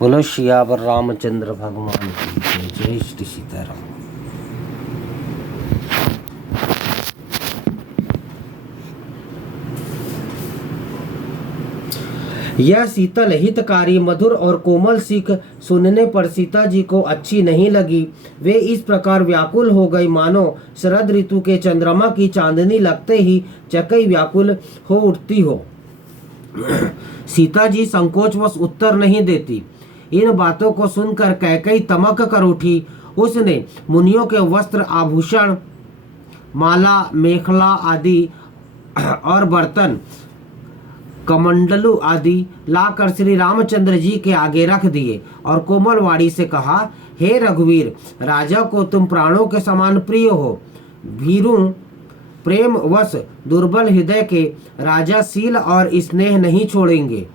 बोलो सियावर रामचंद्र भगवान की जय। जय श्री सीताराम। यह शीतल हितकारी मधुर और कोमल सीख सुनने पर सीता जी को अच्छी नहीं लगी। वे इस प्रकार व्याकुल हो गई मानो शरद ऋतु के चंद्रमा की चांदनी लगते ही चकई व्याकुल हो उठती हो। सीता जी संकोचवश उत्तर नहीं देती। इन बातों को सुनकर कैकई तमक कर उठी। उसने मुनियों के वस्त्र आभूषण माला मेखला आदि और बर्तन कमंडलू आदि लाकर श्री रामचंद्र जी के आगे रख दिए और कोमल वाणी से कहा, हे रघुवीर, राजा को तुम प्राणों के समान प्रिय हो। भीरू प्रेम वश दुर्बल हृदय के राजा शील और स्नेह नहीं छोड़ेंगे।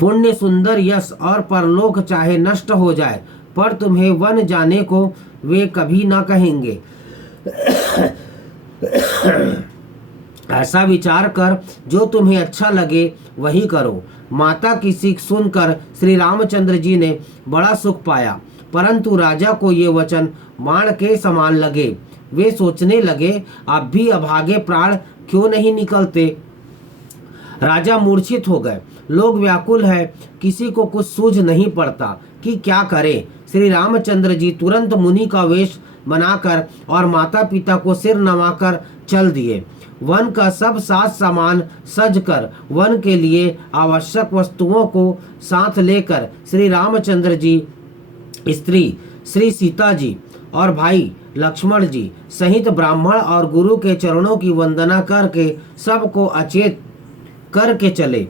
पुण्य सुंदर यश और परलोक चाहे नष्ट हो जाए पर तुम्हें वन जाने को वे कभी न कहेंगे। ऐसा विचार कर जो तुम्हें अच्छा लगे वही करो। माता की सीख सुनकर श्री रामचंद्र जी ने बड़ा सुख पाया, परंतु राजा को ये वचन बाण के समान लगे। वे सोचने लगे, अब भी अभागे प्राण क्यों नहीं निकलते। राजा मूर्छित हो गए। लोग व्याकुल है, किसी को कुछ सूझ नहीं पड़ता कि क्या करे। श्री रामचंद्र जी तुरंत मुनि का वेश बनाकर और माता पिता को सिर नवाकर चल दिए। वन का सब साज सामान सज कर वन के लिए आवश्यक वस्तुओं को साथ लेकर श्री रामचंद्र जी, स्त्री श्री सीता जी और भाई लक्ष्मण जी सहित ब्राह्मण और गुरु के चरणों की वंदना करके सबको अचेत करके चले।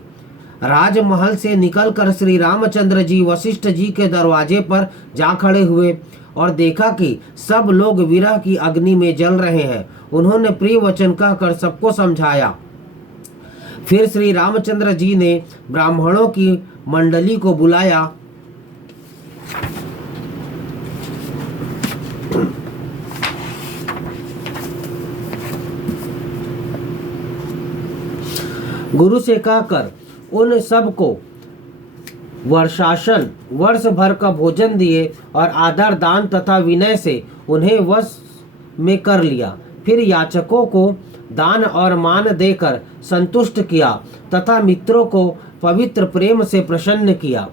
राजमहल से निकलकर श्री रामचंद्र जी वशिष्ठ जी के दरवाजे पर जा खड़े हुए और देखा कि सब लोग विरह की अग्नि में जल रहे हैं। उन्होंने प्रिय वचन कहकर सबको समझाया। फिर श्री रामचंद्र जी ने ब्राह्मणों की मंडली को बुलाया। गुरु से कहकर उन सब को वर्षासन वर्ष भर का भोजन दिए और आदर दान तथा विनय से उन्हें वश में कर लिया। फिर याचकों को दान और मान देकर संतुष्ट किया तथा मित्रों को पवित्र प्रेम से प्रसन्न किया।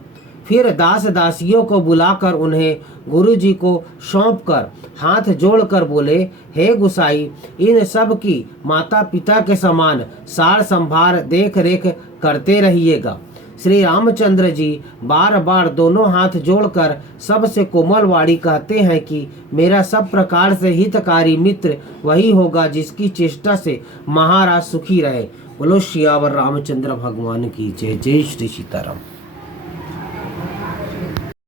फिर दास दासियों को बुलाकर उन्हें गुरु जी को सौंपकर हाथ जोड़कर बोले, हे गुसाई, इन सब की माता पिता के समान सार संभार देख रेख करते रहिएगा। श्री रामचंद्र जी बार बार दोनों हाथ जोड़कर सबसे कोमल वाणी कहते हैं कि मेरा सब प्रकार से हितकारी मित्र वही होगा जिसकी चेष्टा से महाराज सुखी रहे। बोलो सियावर रामचंद्र भगवान की जय। जय श्री सीताराम।